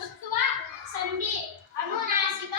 ಮುತ್ತುವ ಸಂಧಿ ಅನುನಾಸಿಕ.